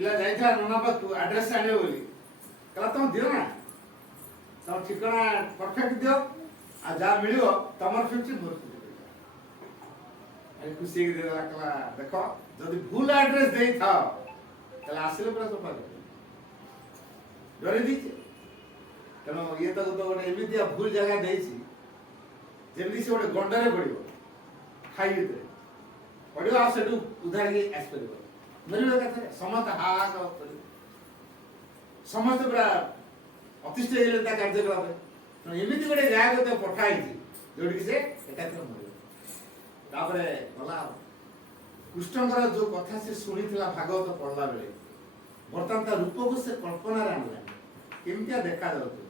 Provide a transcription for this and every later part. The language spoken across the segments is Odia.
ପିଲା ଯାଇଥିଲା ନନା ପାଖକୁ ଆଡ୍ରେସ୍ ଆଣିବ ବୋଲି କହିଲା ତମେ ଦିଅ ନା ତମ ଠିକଣା ପରଫେକ୍ଟ ଦିଅ ଆଉ ଯାହା ମିଳିବ ତମର 50 ମୋର 50 ଖୁସି ହେଇକି ଦେଇଦେଲା କହିଲା ଦେଖ ଯଦି ଭୁଲ ଆଡ୍ରେସ୍ ଦେଇଥାଅ ତାହେଲେ ଆସିଲେ ପୁରା ସଫା କରିବ ଡରି ଦେଇଛି ତେଣୁ ଇଏ ତାକୁ ତ ଗୋଟେ ଏମିତିଆ ଭୁଲ ଜାଗା ଦେଇଛି ଯେମିତି ସେ ଗୋଟେ ଗଣ୍ଡରେ ପଡ଼ିବ ଖାଇ ଭିତରେ ପଡ଼ିବ ଆଉ ସେଠୁ ଉଧାରିକି ଆସିପାରିବ ମରିବ ଏକାଥରେ ସମସ୍ତେ ହାହାକାର କରିବେ ସମସ୍ତେ ପୁରା ଅତିଷ୍ଠ ହେଇଗଲେ ତା କାର୍ଯ୍ୟକଳାପରେ ତେଣୁ ଏମିତି ଗୋଟେ ଜାଗାକୁ ତ ପଠା ହେଇଛି ଯୋଉଠିକି ସେ ଏକାଥରେ ମରିବ ତାପରେ ଗଲା କୃଷ୍ଣଙ୍କର ଯୋଉ କଥା ସେ ଶୁଣିଥିଲା ଭାଗବତ ପଢିଲା ବେଳେ ବର୍ତ୍ତମାନ ତା ରୂପକୁ ସେ କଳ୍ପନାରେ ଆଣିଲାଣି କେମିତିଆ ଦେଖାଯାଉଥିବ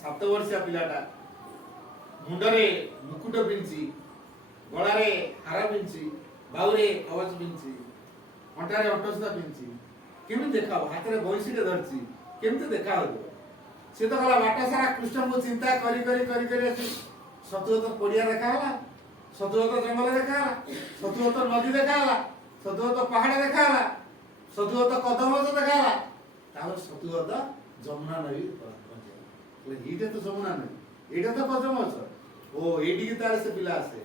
7 ବର୍ଷିଆ ପିଲାଟା ମୁଣ୍ଡରେ ମୁକୁଟ ପିନ୍ଧି ଗଳାରେ ହାର ପିନ୍ଧି ବାହୁରେ କବଚ ପିନ୍ଧି ଅଣ୍ଟାରେ ଅଣ୍ଟସୁତା ପିନ୍ଧି କେମିତି ଦେଖାବ ହାତରେ ବଇଁଶୀଟେ ଧରିଛି କେମିତି ଦେଖାଯାଉଥିବ ସେ ତ ଗଲା ବାଟ ସାରା କୃଷ୍ଣଙ୍କୁ ଚିନ୍ତା କରି କରି କରି କରି ଆସି ସତୁଗତ ପଡ଼ିଆ ଦେଖାହେଲା ସତୁଗତ ଜଙ୍ଗଲ ଦେଖାହେଲା ସତୁଗତ ନଦୀ ଦେଖାହେଲା ସତୁଗତ ପାହାଡ଼ ଦେଖାହେଲା ସତୁଗତ କଦମ୍ବ ଦେଖାହେଲା ତାପରେ ସତୁଗତ ଯମୁନା ନଦୀ ଏଇଟା ତ ଯମୁନା ନଦୀ ଏଇଟା ତ କଦମ୍ବ ଓ ଏଇଠିକି ତାହେଲେ ସେ ପିଲା ଆସେ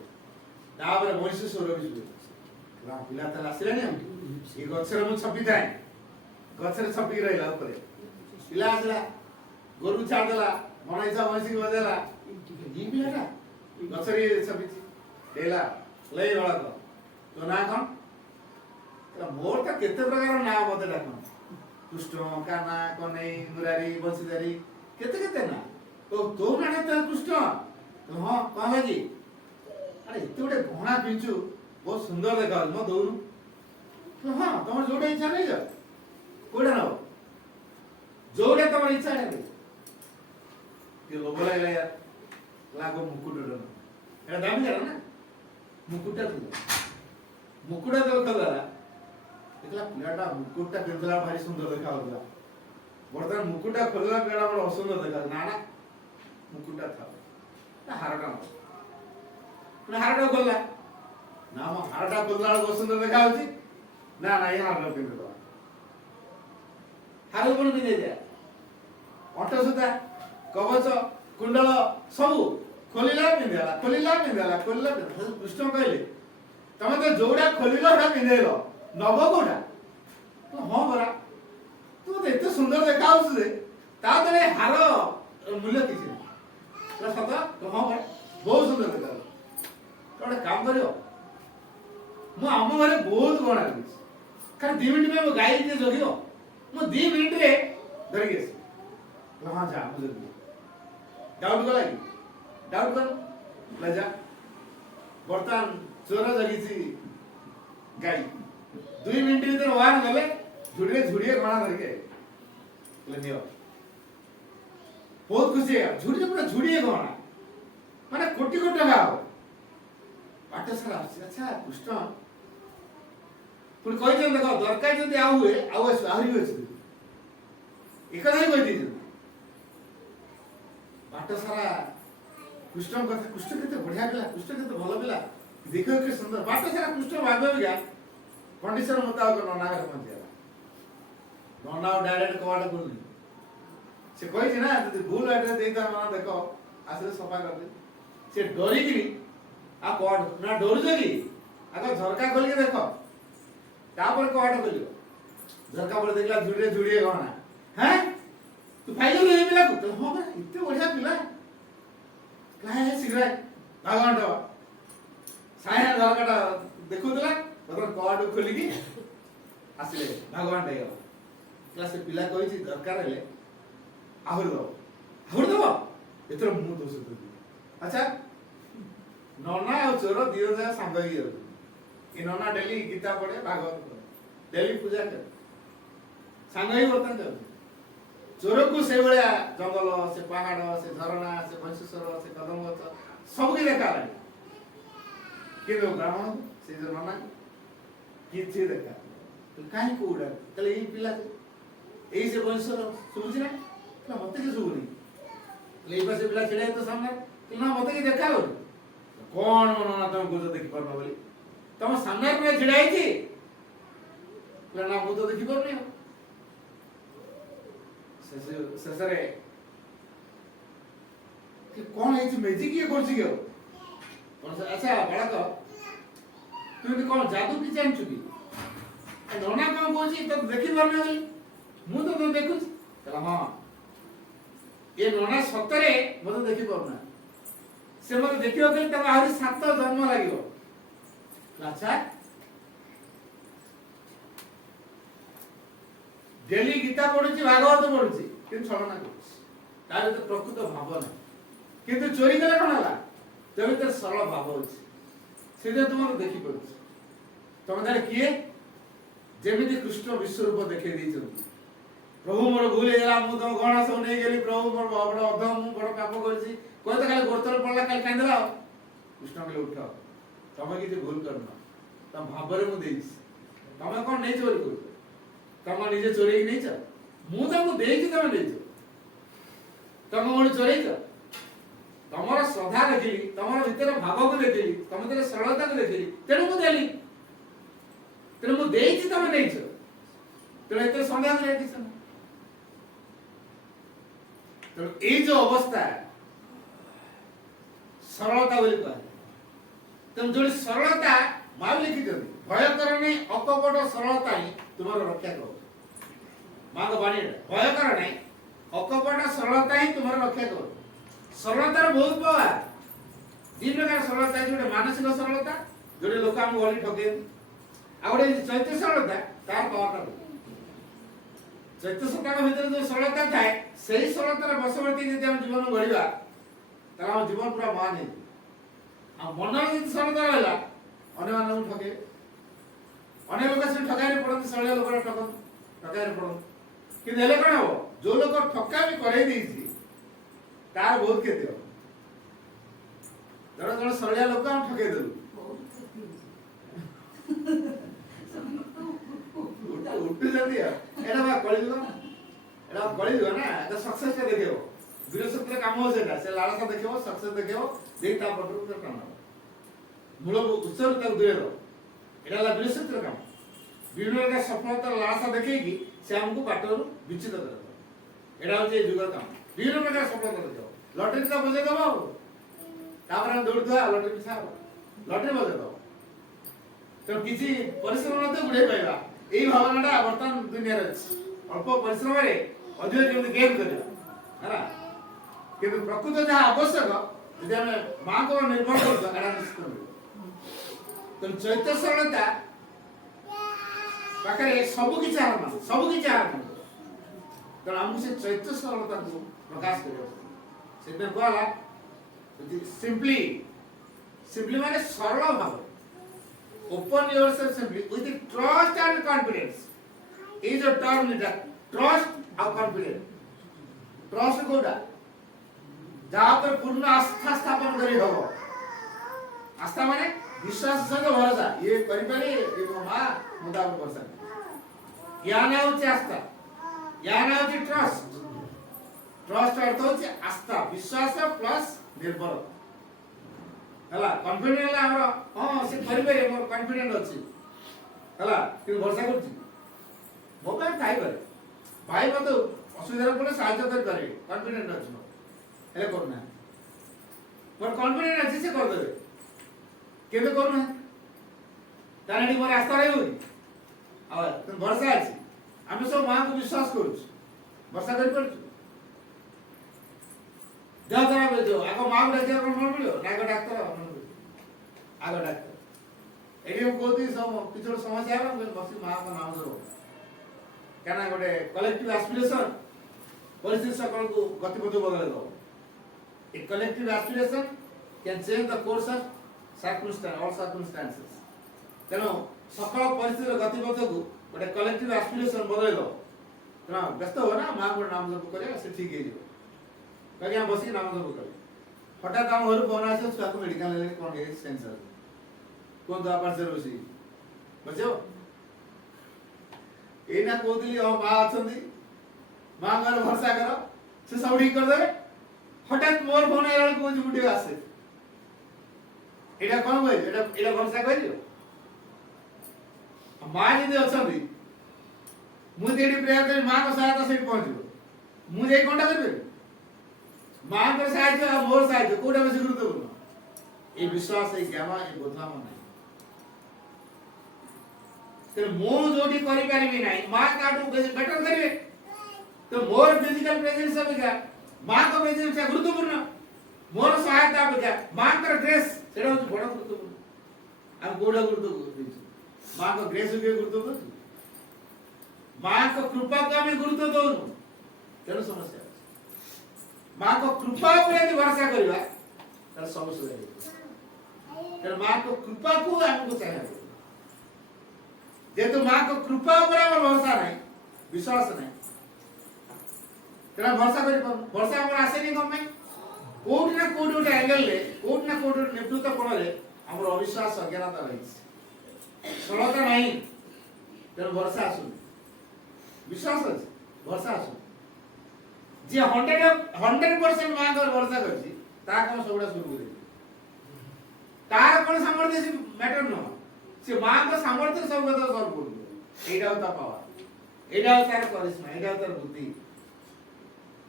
ତାପରେ ମଣିଷ ସ୍ୱର ବି ଶୁଭେ ପିଲା ତାହେଲେ ଆସିଲାଣି ଆଉ ଏ ଗଛରେ ମୁଁ ଛପିଥାଏ ଗଛରେ ଛପିକି ରହିଲା ଉପରେ ପିଲା ଆସିଲା ଗୋରୁ ଛାଡ଼ିଦେଲା ମନ ଇଚ୍ଛା ବସିକି ବଜେଇଲା ଇ ପିଲାଟା ଗଛରେ ଛପିଛି ହେଲା ଲଇ ବଳକ ତୋ ନାଁ କଣ ମୋର ତ କେତେ ପ୍ରକାର ନାଁ ମତେ ଡାକନ୍ତି କୃଷ୍ଣ କାହ୍ନା କନେଇ ମୁରାରୀ ବଂଶୀଧାରୀ କେତେ କେତେ ନା ତୋ ନାଁ ତ କୃଷ୍ଣ ହଁ କଣ ଲାଗି ଆରେ ଏତେ ଗୋଟେ ଗହଣା ପିନ୍ଧୁ ବହୁତ ସୁନ୍ଦର ଦେଖାଯାଉଛି ମୋ ଦଉନୁ ହଁ ତମର ଯୋଉଟା ଇଚ୍ଛା ନେଇଛ କୋଉଟା ନବ ଯୋଉଟା ତମର ଇଚ୍ଛା ନେବେ ଟିକେ ଲୋଭ ଲାଗିଲା ୟାର ଲାଗ ମୁକୁଟଟା ଏଟା ଦାମୀ ଜାଣ ନା ମୁକୁଟଟା ମୁକୁଟା ତ ଖୋଲା ଦେଖିଲା ପିଲାଟା ମୁକୁଟଟା ପିନ୍ଧିଲା ଭାରି ସୁନ୍ଦର ଦେଖାଯାଉଥିଲା ବର୍ତ୍ତମାନ ମୁକୁଟଟା ଖୋଲିଲା ପିଲାଟା ବଡ଼ ଅସୁନ୍ଦର ଦେଖାଯାଉଛି ନା ନା ମୁକୁଟଟା ଥାଉ ହାରଟା ହାରଟା ଖୋଲିଲା ନା ମୋ ହାରଟା ଖୋଲିଲା ବେଳକୁ ଅସୁନ୍ଦର ଦେଖାଯାଉଛି ନା ନା ଏଇ ହାରଟା ପିନ୍ଧିଦେବା ହାର ପୁଣି ପିନ୍ଧେଇ ଦିଆ ଅଣ୍ଟସୁତା କବଚ କୁଣ୍ଡଳ ସବୁ ଖୋଲିଲା ପିନ୍ଧିଦେଲା ଖୋଲିଲା ପିନ୍ଧିଦେଲା ଖୋଲିଲା ପିନ୍ଧିଦେଲା କୃଷ୍ଣ କହିଲେ ତମେ ତ ଯୋଉଟା ଖୋଲିଲ ସେଟା ପିନ୍ଧେଇଲ ନବ କୋଉଟା ହଁ ପରା ତୁ ମତେ ଏତେ ସୁନ୍ଦର ଦେଖାଯାଉଛୁ ଯେ ତା ତଳେ ହାର ମୂଲ୍ୟ କିଛି ନାହିଁ ସତ ହଁ ପରା ବହୁତ ସୁନ୍ଦର ଦେଖାଯାଉଛି ଗୋଟେ କାମ କରିବ ମୁଁ ଆମ ଘରେ ବହୁତ ଗହଣା ରଖିଛି ଖାଲି 2 ମିନିଟ୍ ପାଇଁ ମୋ ଗାଈ ଟିକେ ଜଗିବ ମୁଁ 2 ମିନିଟ୍ରେ ଧରିକି ଆସିବି ହଁ ଯା ମୁଁ ଜଗିବି ଡାଉଟ୍ କଲା କି ଡାଉଟ୍ କର ଯା ବର୍ତ୍ତମାନ ଚୋର ଜଗିଛି ଗାଈ 2 ମିନିଟ୍ ଭିତରେ ୱାନ୍ ଗଲେ ଝୁଡ଼ିଏ ଗଣା ଧରିକି ନିଅ ବହୁତ ଖୁସି ହେଇଗଲା ଝୁଡ଼ିଏ ପୁରା ଝୁଡ଼ିଏ ଗହଣା ମାନେ କୋଟି କୋଟି ଟଙ୍କା ହବ ବାଟ ସାରା ଆସୁଛି ଆଚ୍ଛା କୃଷ୍ଣ ପୁଣି କହିଛନ୍ତି ଦେଖ ଦରକାର ଯଦି ଆଉ ହୁଏ ଆଉ ଆସିବ ଆହୁରି ବି ଅଛି ଏକଥା ହିଁ କହିଦେଇଛନ୍ତି ବାଟ ସାରା କୃଷ୍ଣଙ୍କ କଥା କୃଷ୍ଣ କେତେ ବଢିଆ ପିଲା କୃଷ୍ଣ କେତେ ଭଲ ପିଲା ଦେଖିବ କେତେ ସୁନ୍ଦର ବାଟ ସାରା କୃଷ୍ଣ ଭାବିବା କଣ୍ଡିସନ ମୁତାବକ ନନା ଘରେ ପହଞ୍ଚିଗଲା ନନା ଆଉ ଡାଇରେକ୍ଟ କବାଟ ଖୋଲୁନି ସେ କହିଛି ନା ଯଦି ଭୁଲ ଆଡ୍ରେସ୍ ଦେଇଥା ନନା ଦେଖ ଆସିଲେ ସଫା କରିଦେ ସେ ଡରିକିରି ଆଉ କବାଟ ନା ଡରୁଛ କି ଆଗ ଝରକା ଖୋଲିକି ଦେଖ ତାପରେ କବାଟ ଖୋଲିବ ଝରକା ପରେ ଦେଖିଲା ଝୁଡ଼ିଏ ଗହଣା ହଁ ତୁ ପାଇଲୁ ଏ ପିଲାକୁ ହଁ ପରା ଏତେ ବଢିଆ ପିଲା କାହିଁ ଶୀଘ୍ର ଭାଗବାଣ୍ଟ ସାଇନା ଝରକାଟା ଦେଖୁଥିଲା ବର୍ତ୍ତମାନ କବାଟ ଖୋଲିକି ଆସିଲେ ଭାଗବାଣ୍ଟ ହେଇଗଲା ସେ ପିଲା କହିଛି ଦରକାର ହେଲେ ଆହୁରି ଦବ ଏଥର ମୁଁ ଦୋଷ ଦେବି ଆଚ୍ଛା ନନା ଆଉ ଚୋର 2 ଜଣ ଯାକ ସାଙ୍ଗ ହେଇକି ଯାଉଛନ୍ତି ଏ ନନା ଡେଲି ଗୀତା ପଢେ ଭାଗବତ ପଢେ ଡେଲି ପୂଜା କରେ ସାଙ୍ଗ ହେଇ ବର୍ତ୍ତମାନ ଯାଉଛି ଚୋରକୁ ସେଇଭଳିଆ ଜଙ୍ଗଲ ସେ ପାହାଡ ସେ ଝରଣା ସେ ବଂଶେଶ୍ୱର ସେ କଦମ୍ବ ଗଛ ସବୁକି ଦେଖାହେଲାଣି କିନ୍ତୁ ବ୍ରାହ୍ମଣକୁ ସେ ଯୋଉ ନନା କିଛି ଦେଖା କାହିଁ କୋଉଟା ତାହେଲେ ଏଇ ପିଲା ଏଇ ସେ ବଂଶର ଶୁଭୁଛି ନା ମତେ କି ଶୁଭୁନି ଏଇ ପାଶେ ପିଲା ଛିଡା ତ ସାମ୍ନାରେ ନା ମତେ କି ଦେଖା ହଉନି କଣ ନନା ତମେ କହୁଛ ଦେଖିପାରୁନ ବୋଲି ତମ ସାମ୍ନାରେ ଛିଡା ହେଇଛି ନା ମୁଁ ତ ଦେଖିପାରୁନି ଶେଷରେ କଣ ହେଇଛି ମେଜିକ ଇଏ କରୁଛି କି ଆଉ ଆଚ୍ଛା ବାଳକ ତୁ ଏମିତି କଣ ଯାଦୁ କିଛି ଜାଣିଛୁ କି ନନା କଣ କହୁଛି ତ ଦେଖିପାରୁନି ବୋଲି ମୁଁ ତ ଦେଖୁଛି କହିଲା ହଁ ଏ ନନା ସତରେ ମତେ ଦେଖିପାରୁନା ସେ ମତେ ଦେଖିବାକୁ ହେଲେ ତାକୁ ଆହୁରି 7 ଜନ୍ମ ଲାଗିବ ଆଚ୍ଛା ଡେଲି ଗୀତା ପଢୁଛି ଭାଗବତ ପଢୁଛି କିନ୍ତୁ ଛଳନା କରୁଛି ତାର ତ ପ୍ରକୃତ ଭାବ ନାହିଁ କିନ୍ତୁ ଚୋରି କଲେ କଣ ହେଲା ତା ଭିତରେ ସରଳ ଭାବ ଅଛି ସେଇଟା ତୁମକୁ ଦେଖିପାରୁଛି ତମେ ତାହେଲେ କିଏ ଯେମିତି କୃଷ୍ଣ ବିଶ୍ୱରୂପ ଦେଖେଇ ଦେଇଛନ୍ତି ପ୍ରଭୁ ମୋର ଭୁଲ ହେଇଗଲା ମୁଁ ତମ ଗହଣା ସବୁ ନେଇଗଲି ପ୍ରଭୁ ମୋର ବଡ ଅଧମ ମୁଁ ବଡ ପାପ କରିଛି କହିତେ ଖାଲି ଗୋଡତଳ ପଡିଲା ଖାଲି କାନ୍ଦିଲା କୃଷ୍ଣ କହିଲେ ଉଠ ତମେ କିଛି ଭୁଲ କରିନ ତମ ଭାବରେ ମୁଁ ଦେଇଛି ତମେ କଣ ନେଇ ଚୋରି କରୁଛ ତମ ନିଜେ ଚୋରେଇକି ନେଇଛ ମୁଁ ତମକୁ ଦେଇଛି ତମେ ନେଇଛ ତମେ ମୋର ଚୋରେଇଛ ତମର ଶ୍ରଦ୍ଧା ଦେଖିଲି ତମର ଭିତରେ ଭାବକୁ ଦେଖିଲି ତମ ଭିତରେ ସରଳତାକୁ ଦେଖିଲି ତେଣୁ ମୁଁ ଦେଲି ତେଣୁ ମୁଁ ଦେଇଛି ତମେ ନେଇଛ ତେଣୁ ଏତେ ସନ୍ଦେହ କରିବା କିଛି ନାହିଁ ତେଣୁ ଏଇ ଯୋଉ ଅବସ୍ଥା ସରଳତା ବୋଲି କୁହାଯାଏ ତେଣୁ ଯୋଉ ସରଳତା ମା ଲେଖିଛନ୍ତି ଭୟ କର ନାହିଁ ଅକପଟ ସରଳତା ହିଁ ତୁମର ରକ୍ଷା କର ମାଙ୍କ ବାଣୀ ଭୟ କର ନାହିଁ ଅକପଟ ସରଳତା ହିଁ ତୁମର ରକ୍ଷା କର ସରଳତାର ବହୁତ ପ୍ରକାର ଦି ପ୍ରକାର ସରଳତା ଅଛି ଗୋଟେ ମାନସିକ ସରଳତା ଯୋଉଠି ଲୋକ ଆମକୁ ଗଳି ଠକେଇବେ ଆଉ ଗୋଟେ ଚୈତ୍ୟ ସରଳତା ତାର ପାୱାରଟା ଚୈତ୍ୟ ସରଳତା ଭିତରେ ଯୋଉ ସରଳତା ଥାଏ ସେଇ ସରଳତାର ବଶବର୍ତ୍ତୀ ଯଦି ଆମ ଜୀବନ ଗଢିବା ତାହେଲେ ଆମ ଜୀବନ ପୁରା ମହାନ ହେଇଯିବ ଆଉ ମନର ଯଦି ସରଳତା ରହିଲା ଅନ୍ୟମାନଙ୍କୁ ଠକେଇବେ ଅନେକ ଲୋକ ସେ ଠକାଇରେ ପଡନ୍ତି ସରଳ ଲୋକরা ଠକନ୍ତି ଠକାଇରେ ପଡନ୍ତି କିନ୍ତୁ ହେଲେ କଣ ହବ ଯୋଉ ଲୋକ ଠକାମି କରେଇ ଦେଇଛି ତାର ବହୁତ କ୍ଷତି ହବ ଜଣେ ଜଣେ ସରଳିଆ ଲୋକ ଆମେ ଠକେଇ ଦେଲୁ ଉଠୁଛନ୍ତି ଏଇଟା ବା କଳିଯୁଗ ନା ଏଟା ସକ୍ସେସ ଟା ଦେଖେଇବ ବୀରଶକ୍ତିର କାମ ସେଟା ସେ ଲାଳସା ଦେଖେଇବ ସକ୍ସେସ ଦେଖେଇବ ଦେଇ ତା ପଟରୁ କାମ ମୂଳ ଉତ୍ସରୁ ତାକୁ ଦୂରେଇବ ଏଟା ହେଲା ବୀରଶକ୍ତିର କାମ ବିଭିନ୍ନ ପ୍ରକାର ସଫଳତାର ଲାଳସା ଦେଖେଇକି ସେ ଆମକୁ ବାଟରୁ ବିଚ୍ଛିନ୍ନ କରିବ ଏଟା ହଉଛି ଏଇ ଯୁଗର କାମ ବିଭିନ୍ନ ପ୍ରକାର ସଫଳତା ଦେଖେଇବ ଲଟେରୀ ତ ବଜେଇ ଦବ ଆଉ ତାପରେ ଆମେ ଦୌଡୁଥିବା ଲଟେରୀ ପିଛା ହବ ଲଟେରୀ ବଜେଇ ଦବ ତେଣୁ କିଛି ପରିଶ୍ରମ ମଧ୍ୟ ଗୁଡେଇ ପାଇବା ଏଇ ଭାବନାଟା ବର୍ତ୍ତମାନ ଦୁନିଆରେ ଅଛି ଅଳ୍ପ ପରିଶ୍ରମରେ ଅଧିକ କେମିତି ଗେନ୍ କରିବା ହେଲା କିନ୍ତୁ ପ୍ରକୃତ ଯାହା ଆବଶ୍ୟକ ଯଦି ଆମେ ମାଙ୍କ ନିର୍ଭର କରୁଥିବା ଏଟା ନିଶ୍ଚିତ ମିଳିବ ତେଣୁ ଚୈତ୍ୟ ସରଳତା ପାଖରେ ସବୁ କିଛି ଆରମ୍ଭ ତେଣୁ ଆମକୁ ସେ ଚୈତ୍ୟ ସରଳତାକୁ ପ୍ରକାଶ କରିବାକୁ ସେଥିପାଇଁ କୁହାଗଲା ସିମ୍ପଲି ମାନେ ସରଳ ଭାବରେ open yourself simply with the trust and confidence is a term trust and confidence trust Kota जहाँ पर पूर्ण आस्था स्थापन करी होगा आस्था माने विश्वास सहित भरोसा ये करी पारे ये मां मुताबिक भरोसा या ना होची आस्था या ना होची ट्रस्ट अर्थ होची आस्था विश्वास प्लस निर्भर हला कॉन्फिडेंट हला हमर हां से करि पारे मोर कॉन्फिडेंट अछि हला कि भरोसा करछि मोबाइल खाइ पारे भाई मत असुविधा पड़े सहायता कर पारे कॉन्फिडेंट अछि हेले करना मोर कॉन्फिडेंट अछि से कर देबे केबे करना तारेडी मोर आस्था रहबो आ भरोसा अछि हम सब मां को विश्वास करू भरोसा कर पड़छु देह खराब हो जाओ आगो मां को देखिया कोन मिलियो नागो डाक्टर आगो डाक्टर एडी हम कोती सब किछो समस्या है हम बस मां को नाम दरो केना गोटे कलेक्टिव एस्पिरेशन परिस्थिति सकल को गतिपथ बदले दो a collective aspiration can change the course of circumstances तेनो सकल परिस्थिति गतिपथ को गोटे कलेक्टिव एस्पिरेशन बदले दो तेना व्यस्त हो ना मां को नाम जप करे से ठीक हे जिवो कहीं हम बसी नाम जप करे हठात हम घर फोन आसे छुआ को मेडिकल ले कोन के सेंसर कोन दवा पर से रोसी बचो एना कोदिली ओ मां अछंदी मां घर भरोसा करो से सब ठीक कर देबे हठात मोर फोन आइला को जुटी आसे एटा कोन होय एटा भरोसा करियो मां यदि अछंदी मु देडी प्रेयर करी मां को सहायता से पहुंचबो ମୁଁ ଯାଇ କଣଟା କରିପାରିବି? ମାଙ୍କର ସାହାଯ୍ୟ ଆଉ ମୋର ସାହାଯ୍ୟ କୋଉଟା ବେଶୀ ଗୁରୁତ୍ୱପୂର୍ଣ୍ଣ? এই ବିଶ୍ୱାସ, এই ଜ୍ଞାନ, এই ବୋଧ ଆମ ନାହିଁ। ତେଣୁ ମୁଁ ଯୋଉଠି କରିପାରିବି ନାହିଁ ମା ତାଠୁ ବେଟର କରିବେ। ତ ମୋର ଫିଜିକାଲ ପ୍ରେଜେନ୍ସ ଅପେକ୍ଷା ମାଙ୍କ ପ୍ରେଜେନ୍ସଟା ଗୁରୁତ୍ୱପୂର୍ଣ୍ଣ। ମୋର ସହାୟତା ଅପେକ୍ଷା ମାଙ୍କର ଗ୍ରେସ୍ ସେଟା ହଉଛି ବଡ଼ ଗୁରୁତ୍ୱପୂର୍ଣ୍ଣ। ଆମେ କୋଉଟା ଗୁରୁତ୍ୱ ଦେଇଛୁ? ମାଙ୍କ ଗ୍ରେସ୍ କୁ ଗୁରୁତ୍ୱ ଦଉଛୁ? ମାଙ୍କ କୃପାକୁ ଆମେ ଗୁରୁତ୍ୱ ଦଉନୁ। ତେଣୁ ସମସ୍ୟା ଅଛି। ମାଙ୍କ କୃପା ଉପରେ ଯଦି ଭରସା କରିବା ତାହେଲେ ସବୁ ସୁଧାର ହେଇଯିବ। ତେଣୁ ମାଙ୍କ କୃପାକୁ ଆମକୁ ଚାହିଁବା। ଯେହେତୁ ମାଙ୍କ କୃପା ଉପରେ ଆମର ଭରସା ନାହିଁ, ବିଶ୍ୱାସ ନାହିଁ, ତେଣୁ ଭରସା କରିପାରୁନୁ। ଭରସା ଆମର ଆସେନି କଣ ପାଇଁ? କୋଉଠି ନା କୋଉଠି ଗୋଟେ ଆଙ୍ଗେଲରେ, କୋଉଠି ନା କୋଉଠି ଗୋଟେ ନିବୃତ୍ତ କୋଣରେ ଆମର ଅବିଶ୍ୱାସ, ଅଜ୍ଞାନତା ରହିଛି, ସରଳତା ନାହିଁ। ତେଣୁ ଭରସା ଆସୁନି। ବିଶ୍ୱାସ ଅଛି, ଭରସା ଆସୁନି। ଯିଏ 100% ମାଙ୍କର ଭରସା କରିଛି ତାହା କଣ ସବୁଟା ଶୁରୁ କରିବ? ତାର କଣ ସାମର୍ଥ୍ୟ ସେ ମ୍ୟାଟର ନୁହଁ। ସେ ମାଙ୍କ ସାମର୍ଥ୍ୟ ସବୁ କଥା ସଲ୍ଭ କରିବ। ଏଇଟା ହଉଛି ତା ପାୱାର, ଏଇଟା ହଉଛି ତାର କରିଶ୍ମା, ଏଇଟା ହଉଛି ତାର ବୁଦ୍ଧି।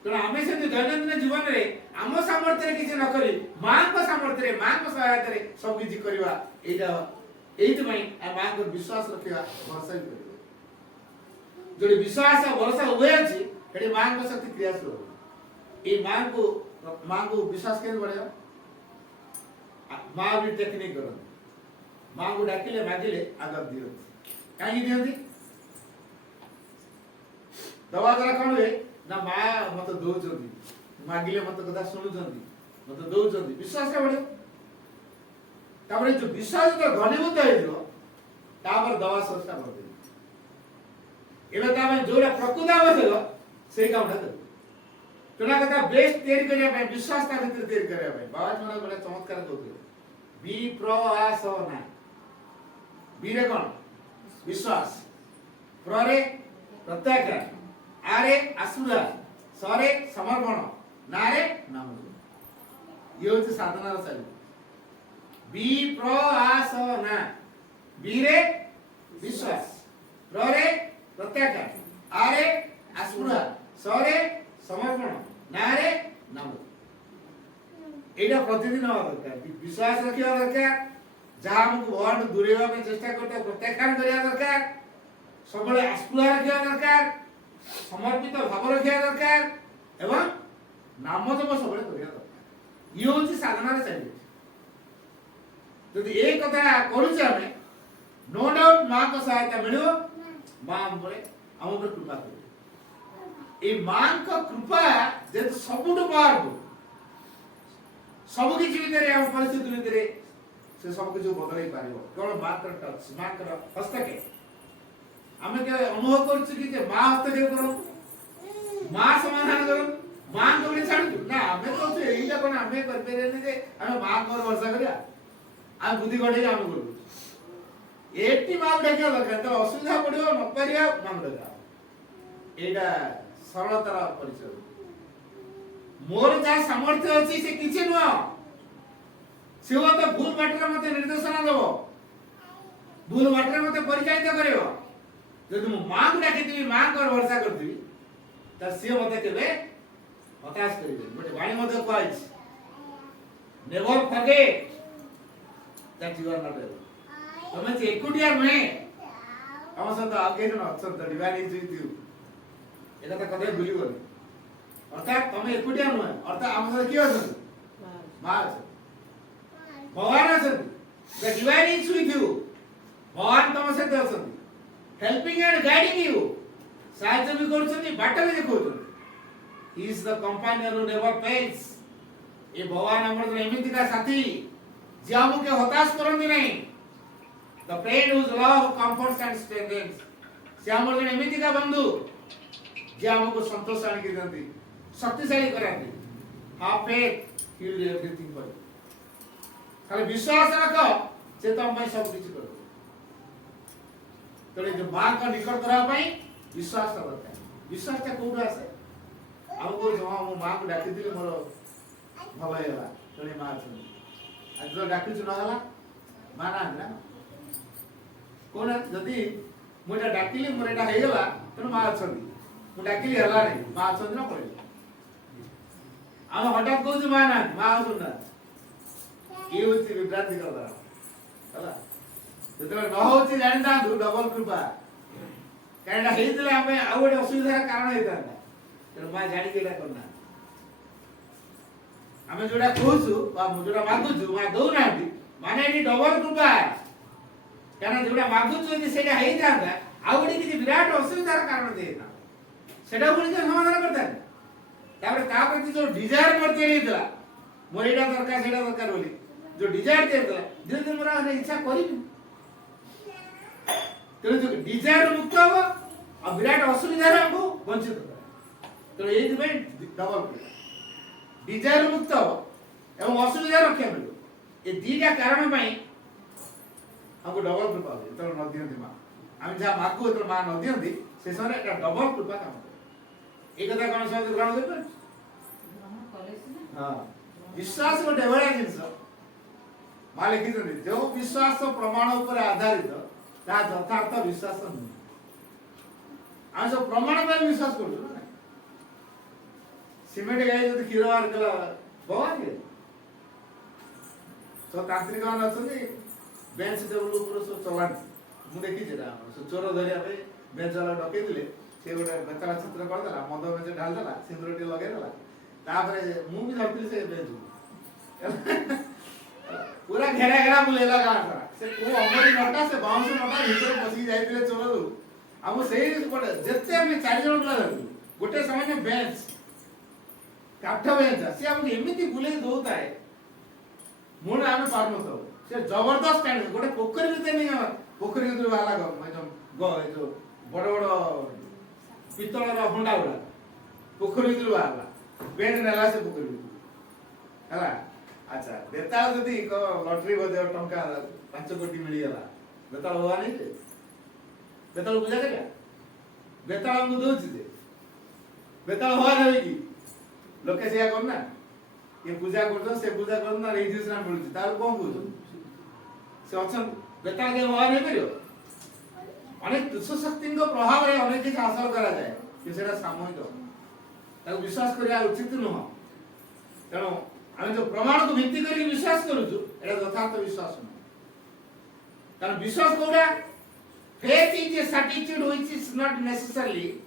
ତେଣୁ ଆମେ ସେମିତି ଦୈନନ୍ଦିନ ଜୀବନରେ ଆମ ସାମର୍ଥ୍ୟରେ କିଛି ନ କରି ମାଙ୍କ ସାମର୍ଥ୍ୟରେ, ମାଙ୍କ ସହାୟତାରେ ସବୁ କିଛି କରିବା। ଏଇଥିପାଇଁ ମାଙ୍କ ବିଶ୍ୱାସ ରଖିବା, ଭରସା ବି କରିବା। ଯୋଉଠି ବିଶ୍ୱାସ ଆଉ ଭରସା ଉଭୟ ଅଛି ସେଠି ମାଙ୍କ ଶକ୍ତି କ୍ରିୟାଶୀଳ ହେବ। ଏଇ ମାଙ୍କୁ ବିଶ୍ୱାସ କେମିତି ବଢ଼େଇବା? ମା ବି ଟେକ୍ନିକ୍ କରନ୍ତି। ମାଙ୍କୁ ଡାକିଲେ ମାଗିଲେ ଆଗ ଦିଅନ୍ତି। କାହିଁକି ଦିଅନ୍ତି? ଦବା ଦ୍ୱାରା କଣ ହୁଏ ନା ମା ମତେ ଦଉଛନ୍ତି, ମାଗିଲେ ମତେ କଥା ଶୁଣୁଛନ୍ତି, ମତେ ଦଉଛନ୍ତି, ବିଶ୍ୱାସଟା ବଢେ। ତାପରେ ଯୋଉ ବିଶ୍ୱାସ ଘନୀଭୂତ ହେଇଯିବ ତାପରେ ଦବା ସଂସ୍ଥା କରିଦେବି। ଏବେ ତମେ ଯୋଉଟା ପ୍ରକୃତ ଆବଶ୍ୟକ ସେଇ କାମଟା କରିବ। ତେଣୁ କଥା ବେଷ୍ଟ ତିଆରି କରିବା ପାଇଁ, ବିଶ୍ୱାସ ତା ଭିତରେ ତିଆରି କରିବା ପାଇଁ ବାବା ମାନେ ଗୋଟେ ଚମତ୍କାର କହୁଥିଲେ। ବି ପ୍ରଆସ ନା। ବିରେ କଣ? ବିଶ୍ୱାସ। ପ୍ରରେ ପ୍ରତ୍ୟାଖ୍ୟାନ, ଆରେ ଆଶୀର୍ବାଦ, ସରେ ସମର୍ପଣ, ନାରେ ନାମ। ଇଏ ହଉଛି ସାଧନାର ଶୈଳୀ। ବି ପ୍ରଆସ ନା। ବିରେ ବିଶ୍ୱାସ, ପ୍ରରେ ପ୍ରତ୍ୟାଖ୍ୟାନ, ଆରେ ଆଶୀର୍ବାଦ, ସରେ ସମର୍ପଣ, ନାରେ ନାମ। এইটা প্রতিদিন হওয়া দরকার। বিশ্বাস রাখিবা দরকার। যাহা আমাকে ভগবান দূরেଇବା ପାଇଁ চেষ্টা করতে প্রত্যাখ্যান করিয়া দরকার। ସବୁବେଳେ ଆସ୍ପୃହା ରଖିବା ଦରକାର, ସମର୍ପିତ ଭାବ ରଖିବା ଦରକାର ଏବଂ ନାମ ଜପ ସବୁବେଳେ କରିବା ଦରକାର। ଇଏ ହଉଛି ସାଧନାର ଚାଲି। ଯଦି ଏ କଥା କରୁଛେ ଆମେ, ନୋ ଡାଉଟ ମାଙ୍କ ସହାୟତା ମିଳିବ। ମା ଆମ ଉପରେ କୃପା କରିବେ। এই ମାଙ୍କ କୃପା ଯେହେତୁ ସବୁଠୁ ପାୱାରଫୁଲ, ସବୁ କିଛି ଭିତରେ, ଆମ ପରିସ୍ଥିତି ଭିତରେ ସେ ସବୁ କିଛି ବଦଳାଇ ପାରିବ କେବଳ ମାତ୍ର ଟଚ୍, ମାଙ୍କର ହସ୍ତକ୍ଷେପ। ଆମେ କେବେ ଅନୁଭବ କରୁଛୁ କି ଯେ ମା ହସ୍ତକ୍ଷେପ କର, ମା ସମାଧାନ କର, ମାଙ୍କ ଉପରେ ଛାଡୁଛୁ ନା? ଆମେ କହୁଛୁ ଏଇଟା କଣ ଆମେ କରିପାରିବାନି ଯେ ଆମେ ମାଙ୍କ ଉପରେ ଭରସା କରିବା? ଆମେ ବୁଦ୍ଧି ଗଢେଇ ଆମେ କରୁଛୁ। ଏଠି ମାଙ୍କୁ ଡାକିବା ଦରକାର। ତ ଅସୁବିଧା ପଡିବ, ନ ପାରିବା, ମାଙ୍କୁ ଡାକିବା। ଏଇଟା ସରଳତାର ପରିଚୟ। ମୋର ଯାହା ସାମର୍ଥ୍ୟ ଅଛି ସେ କିଛି ନୁହଁ। ସେ ମତେ ଭୁଲ ବାଟରେ ମତେ ନିର୍ଦ୍ଦେଶନା ଦେବ, ଭୁଲ ବାଟରେ ମତେ ପରିଚାଳିତ କରିବ। ଯଦି ମୁଁ ମାଙ୍କୁ ଡାକିଥିବି, ମାଙ୍କର ଭରସା କରିଥିବି, ତାହେଲେ ସିଏ ମତେ କେବେ ହତାଶ କରିବେନି। ଗୋଟେ ବାଣୀ ମଧ୍ୟ କୁହାଯାଇଛି, never forget that you are not alone। ତମେ ଯେ ଏକୁଟିଆ ନୁହେଁ, ତମ ସହିତ ଆଉ କେହି ଜଣ ଅଛନ୍ତି, ଡିଭାଇନ୍ ଇଜ୍ ୱିଥ୍ ୟୁ। এটা ତ କଦେ ଭୁଲିବନି। ଅର୍ଥାତ୍ ତମେ ଏକୁଟିଆ ନୁହେଁ, ଅର୍ଥାତ୍ ଆମ ସହିତ କିଏ ଅଛନ୍ତି? ମା ଅଛନ୍ତି, ଭଗବାନ ଅଛନ୍ତି। The divine is with you। ଭଗବାନ ତମ ସହିତ ଅଛନ୍ତି, helping and guiding you। ସାହାଯ୍ୟ ବି କରୁଛନ୍ତି, ବାଟ ବି ଦେଖାଉଛନ୍ତି। He is the companion who never fails। ଏ ଭଗବାନ ଆମର ଏମିତିକା ସାଥୀ ଯିଏ ଆମକୁ ହତାଶ କରନ୍ତି ନାହିଁ। The friend whose love comforts and strengthens। ସେ ଆମର ଏମିତିକା ବନ୍ଧୁ ଯିଏ ଆମକୁ ସନ୍ତୋଷ ଆଣିକି ଦିଅନ୍ତି, ଶକ୍ତିଶାଳୀ କରାନ୍ତି। Have faith, he will do everything for you। ଖାଲି ବିଶ୍ୱାସ ରଖ, ସେ ତମ ପାଇଁ ସବୁ କିଛି କରିବ। ତେଣୁ ଯେ ମାଙ୍କ ନିକଟ ହେବା ପାଇଁ ବିଶ୍ୱାସ ଦରକାର। ବିଶ୍ୱାସଟା କୋଉଠୁ ଆସେ? ଆଉ କହୁଛୁ ହଁ ମୁଁ ମାଙ୍କୁ ଡାକିଥିଲି, ମୋର ଭଲ ହେଇଗଲା, ତେଣୁ ମା ଅଛନ୍ତି। ଆଜି ତ ଡାକିଛୁ ନହେଲା, ମା ନାହାନ୍ତି ନା? କହୁନାହାନ୍ତି, ଯଦି ମୁଁ ଏଇଟା ଡାକିଲି ମୋର ଏଇଟା ହେଇଗଲା, ତେଣୁ ମା ଅଛନ୍ତି। ମୁଁ ଡାକିଲି ହେଲା ନାହିଁ, ମା ଅଛନ୍ତି ନା ପଳେଇଲେ। ଆମେ ହଠାତ୍ କହୁଛୁ ମା ନା, ମା ଆସୁନା, ଇଏ ହଉଛି ବିଭ୍ରାନ୍ତିକର ଧାରଣା ହେଲା। ଯେତେବେଳେ ନ ହଉଛି ଜାଣିଥାନ୍ତୁ ଡବଲ କୃପା, କାହିଁକି ହେଇଥିଲେ ଆମେ ଆଉ ଗୋଟେ ଅସୁବିଧାର କାରଣ ହେଇଥାନ୍ତା। ତେଣୁ ମା ଜାଣିକି ଏଇଟା କରୁନା, ଆମେ ଯୋଉଟା କହୁଛୁ ବା ଯୋଉଟା ମାଗୁଛୁ ମା ଦଉନାହାନ୍ତି ମାନେ ଏଠି ଡବଲ କୃପା। କାରଣ ଯୋଉଟା ମାଗୁଛୁ ଯଦି ସେଇଟା ହେଇଥାନ୍ତା ଆଉ ଗୋଟେ କିଛି ବିରାଟ ଅସୁବିଧାର କାରଣ ଦେଇଥାନ୍ତା, ସେଟା ପୁଣି ସମାଧାନ କରିଥାନ୍ତେ। ତାପରେ ତା ପ୍ରତି ଯୋଉ ଡିଜାୟାର ମୋର ତିଆରି ହେଇଥିଲା, ମୋର ଏଇଟା ଦରକାର ସେଇଟା ଦରକାର ବୋଲି ଯୋଉ ଡିଜାୟାର ତିଆରି ହେଇଥିଲା, ଧୀରେ ଧୀରେ ମୋର ଇଚ୍ଛା କରିବି। ତେଣୁ ଯୋଉ ଡିଜାୟାର ମୁକ୍ତ ହବ ଆଉ ବିରାଟ ଅସୁବିଧାରେ ଆମକୁ ବଞ୍ଚିତ କରିବ। ତେଣୁ ଏଇଥିପାଇଁ ଡବଲ କୃପା, ଡିଜାୟାର ମୁକ୍ତ ହବ ଏବଂ ଅସୁବିଧା ରକ୍ଷା ମିଳିବ। ଏ ଦିଟା କାରଣ ପାଇଁ ଆମକୁ ଡବଲ କୃପା ହୁଏ। ଯେତେବେଳେ ନ ଦିଅନ୍ତି ମା, ଆମେ ଯାହା ମାଗୁ ଯେତେବେଳେ ମା ନ ଦିଅନ୍ତି ସେ ସମୟରେ ଏଟା ଡବଲ କୃପା କାମ କରେ। এই কথা কোন সহজে গ্রহণ করবে? হ্যাঁ, বিশ্বাস ଗୋଟେ ଏଭଳିଆ ଜିନିଷ ମା ଲେଖିଛନ୍ତି, ଯେଉଁ ବିଶ୍ୱାସ ପ୍ରମାଣ ଉପରେ ଆଧାରିତ ତାହା ଯଥାର୍ଥ ବିଶ୍ୱାସ ନୁହେଁ। ଆମେ ସବୁ ପ୍ରମାଣ ପାଇଁ ବିଶ୍ୱାସ କରୁଛୁ ନା। ସିମେଣ୍ଟ ଗାଈ ଯଦି କ୍ଷୀର ବାହାର କଲା ଭଗବାନ ସବୁ ତାନ୍ତ୍ରିକ ମାନେ ଅଛନ୍ତି ବେଞ୍ଚ ଟେବୁଲ ଉପରେ ସବୁ ଚଲାନ୍ତି। ମୁଁ ଦେଖିଛି ଏଟା, ଚୋର ଧରିବା ପାଇଁ ବେଞ୍ଚ ବାଲା ଡକେଇଥିଲେ, ସେ ଗୋଟେ ବେତାଳ ଚିତ୍ର କରିଦେଲା, ମଦ ବେଞ୍ଚ ଢାଳିଦେଲା, ସିନ୍ଦୁର ଟିକେ ଲଗେଇଦେଲା, ତାପରେ ମୁଁ ବି ଧରିଥିଲି ସେ ବେଞ୍ଚକୁ ପୁରା ଘେରା ଘେରା ବୁଲେଇଲା ଗାଁ ସାରା। ସେ କୋଉ ଅମରି ନଟା, ସେ ବାଉଁଶ ନଟା ଭିତରେ ପଶିକି ଯାଇଥିଲେ ଚୋର ଯୋଉ। ଆଉ ସେଇ ଗୋଟେ ଯେତେ ଆମେ 4 ଜଣ ପିଲା ଧରିଲୁ, ଗୋଟେ ସାମାନ୍ୟ ବେଞ୍ଚ କାଠ ବେଞ୍ଚ ସେ ଆମକୁ ଏମିତି ବୁଲେଇ ଦଉଥାଏ, ମୁଁ ଆମେ ପାରୁନଥାଉ। ସେ ଜବରଦସ୍ତ ଆଣିବେ, ଗୋଟେ ପୋଖରୀ ଭିତରେ ନେଇ ପୋଖରୀ ଭିତରେ ବାହାରିଲା ଯୋଉ ବଡ ବଡ ପିତ୍ତଳର ହଣ୍ଡା ଗୁଡା ପୋଖରୀ ଭିତରୁ ବାହାରିଲା, ବେଞ୍ଚ ନେଲା ସେ ପୋଖରୀ ଭିତରୁ ହେଲା। ଆଚ୍ଛା, ବେତାଳ ଯଦି ଲଟରୀ ବଜେଇବ ଟଙ୍କା 5 କୋଟି ମିଳିଗଲା, ବେତାଳ ହବା ନାହିଁ ଯେ? ବେତାଳ ପୂଜା କରିବା? ବେତାଳ ଆମକୁ ଦଉଛି ଯେ, ବେତାଳ ହବା ଦେବେ କି? ଲୋକେ ସେଇଆ କରୁନା, ଇଏ ପୂଜା କରୁଛ ସେ ପୂଜା କରୁଛ ନା, ଏଇ ଜିନିଷ ମିଳୁଛି, ତାର କଣ କହୁଛ? ସେ ଅଛନ୍ତି, ବେତାଳ କେବେ ହବା ନେଇପାରିବ? ଅନେକ ତୁଷ ଶକ୍ତିଙ୍କ ପ୍ରଭାବରେ ଅନେକ କିଛି ହାସଲ କରାଯାଏ, କିନ୍ତୁ ସେଟା ସାମୂହିକ, ତାକୁ ବିଶ୍ୱାସ କରିବା ଉଚିତ ନୁହଁ। ତେଣୁ ଆମେ ଯୋଉ ପ୍ରମାଣକୁ ଭିତ୍ତି କରିକି ବିଶ୍ୱାସ କରୁଛୁ ଏଟା ଯଥାର୍ଥ ବିଶ୍ୱାସ ନୁହଁ। କାରଣ ବିଶ୍ୱାସ କୋଉଟା? faith is a certitude which is not necessarily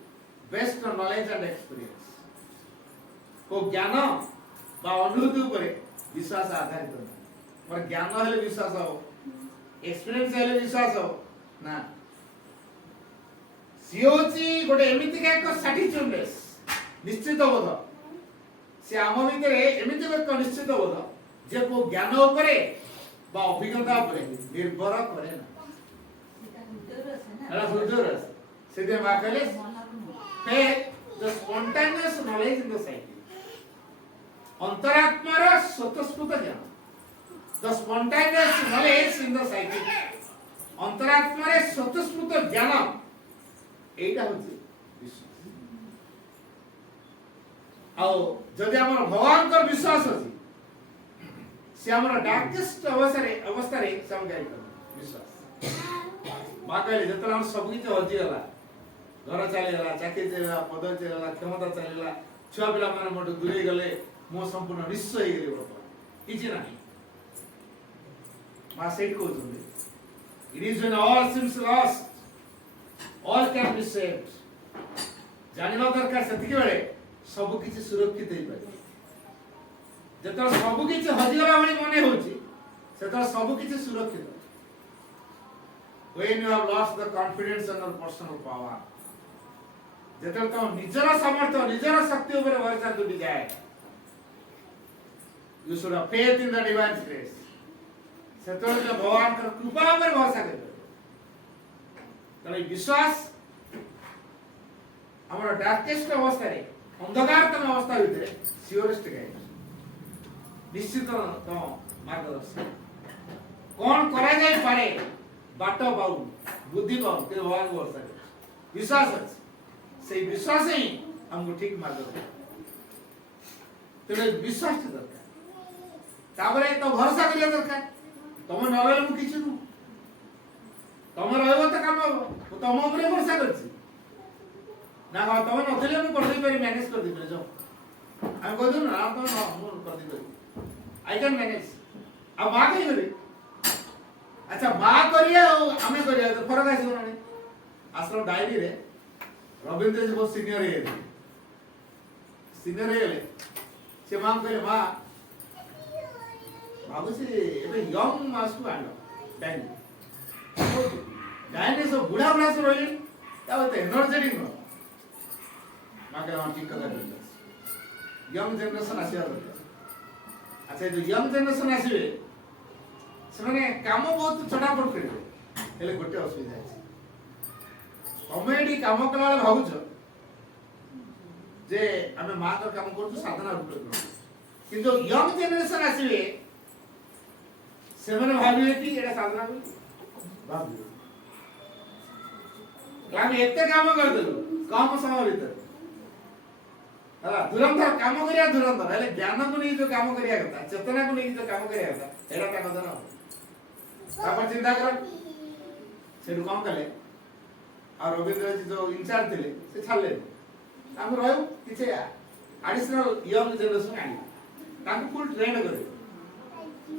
based on knowledge and experience. को ज्ञान बा अनुभूति ଉପରେ ବିଶ୍ୱାସ ଆଧାରିତ ନୁହଁ। ମୋର ଜ୍ଞାନ ହେଲେ ବିଶ୍ୱାସ ହବ, ଏକ୍ସପିରିଏନ୍ସ ହେଲେ ବିଶ୍ୱାସ ହବ ନା। ସିଏ ହଉଛି ଗୋଟେ ଏମିତିକା ଏକ ସାର୍ଟିଚୁଡନେସ୍, ନିଶ୍ଚିତ ବୋଧ। ସେ ଆମ ଭିତରେ ଏମିତି ଏକ ନିଶ୍ଚିତ ବୋଧ ଯେ କୋଉ ଜ୍ଞାନ ଉପରେ ବା ଅଭିଜ୍ଞତା ଉପରେ ନିର୍ଭର କରେ ନା। ହେଲା ହୃଦୟର ସେଥିପାଇଁ ମା କହିଲେ faith the spontaneous knowledge in the psyche, ଅନ୍ତରାତ୍ମାର ସ୍ୱତଃସ୍ଫୂର୍ତ୍ତ ଜ୍ଞାନ, the spontaneous knowledge in the psyche, ଅନ୍ତରାତ୍ମାରେ ସ୍ୱତଃସ୍ଫୂର୍ତ୍ତ ଜ୍ଞାନ, এইটা হচ্ছে বিশ্বাস। ଆଉ ଯଦି ଆମର ଭଗବାନଙ୍କର ବିଶ୍ୱାସ ଅଛି, ସେ ଆମର ଡାର୍କେଷ୍ଟ ଅବସ୍ଥାରେ ସେ ଆମକୁ ଗାଇଡ୍ କରିବେ। ବିଶ୍ୱାସ ମା କହିଲେ ଯେତେବେଳେ ଆମର ସବୁ କିଛି ହଜିଗଲା, ଘର ଚାଲିଗଲା, ଚାକିରି ଚାଲିଗଲା, ପଦ ଚାଲିଗଲା, କ୍ଷମତା ଚାଲିଗଲା, ଛୁଆ ପିଲାମାନେ ମୋଠୁ ଦୂରେଇ ଗଲେ, ମୁଁ ସମ୍ପୂର୍ଣ୍ଣ ନିଶ୍ଚୟ ହେଇଗଲି, ବର୍ତ୍ତମାନ କିଛି ନାହିଁ। ମା ସେଇଠି କହୁଛନ୍ତି, it is when all seems lost all can be saved. ଜାଣିବା ଦରକାର ସେତିକି ବେଳେ ସବୁ କିଛି ସୁରକ୍ଷିତ ହେଇପାରିବ। ଯେତେବେଳେ ସବୁ କିଛି ହଜିଗଲା ଭଳି ମନେ ହଉଛି, ସେତେବେଳେ ସବୁ କିଛି ସୁରକ୍ଷିତ। when you have lost the confidence in your personal power, ଯେତେବେଳେ ତମ ନିଜର ସାମର୍ଥ୍ୟ, ନିଜର ଶକ୍ତି ଉପରେ ଭରସା ତୁଟି ଯାଏ, you should have faith in the divine grace, ସେତେବେଳେ ଭଗବାନଙ୍କର କୃପା ଉପରେ ଭରସା କରିପାରିବ। ତେଣୁ এই ବିଶ୍ୱାସ ଆମର ଡାର୍କେଷ୍ଟ ଅବସ୍ଥାରେ, ଅନ୍ଧକାରତମ ଅବସ୍ଥା ଭିତରେ ସିଓରେଷ୍ଟ ଗାଇଡ୍, ନିଶ୍ଚିତ ମାର୍ଗଦର୍ଶନ। କଣ କରାଯାଇପାରେ ବାଟ ପାଉ, ବୁଦ୍ଧି ପାଉ, କିନ୍ତୁ ଭଗବାନଙ୍କୁ ଭରସା କରେ, ବିଶ୍ୱାସ ଅଛି, ସେଇ ବିଶ୍ୱାସ ହିଁ ଆମକୁ ଠିକ ମାର୍ଗ ଦେବ। ତେଣୁ ବିଶ୍ୱାସଟି ଦରକାର, ତାପରେ ତ ଭରସା କରିବା ଦରକାର। ତମେ ନ ରହିଲେ ମୁଁ କିଛି ନୁହଁ, ତମେ ରହିବ ତ କାମ ହବ, ମୁଁ ତମ ଉପରେ ଭରସା କରିଛି। ना कह तुम नथिले मु कर दे पारि मैनेज कर दे पारि जो हम कह दु ना तो मु कर दे पारि आई कैन मैनेज आ मा कहि करी अच्छा मा करिया आमे करिया तो फरक आसी कोनी आश्रम डायरी रे रविंद्र जी बहुत सीनियर है से मां कहले मा बाबू से एबे यंग मास को आनो डायरी डायरी सब बुढ़ा बुढ़ा से रोले तब तो एनर्जेटिक न मां के ठीक कथा यंग जनरेशन आसीबा दरकार अच्छा जो यंग जनरेशन आसीबे से माने काम बहुत चटापट करिवे हेले गोटे असुविधा है कमेडी काम कला भाबुछ जे आमे मां का काम करछु साधना रूप किंतु यंग जनरेशन आसीबे से माने भाबिबे कि एटा साधना करी भाबिबे हम एते काम कर देलु कम समय भीतर हला दुरंधर काम करिया दुरंधर हेले ज्ञान को नहीं जो काम करिया करता चेतना को नहीं जो काम करिया करता एटा ता कदन तापर चिंता कर से कम कले और रविंद्र जी जो इंचार्ज थे से छाड़ले हम रहू किसे एडिशनल यंग जनरेशन आनी ताकू फुल ट्रेन करे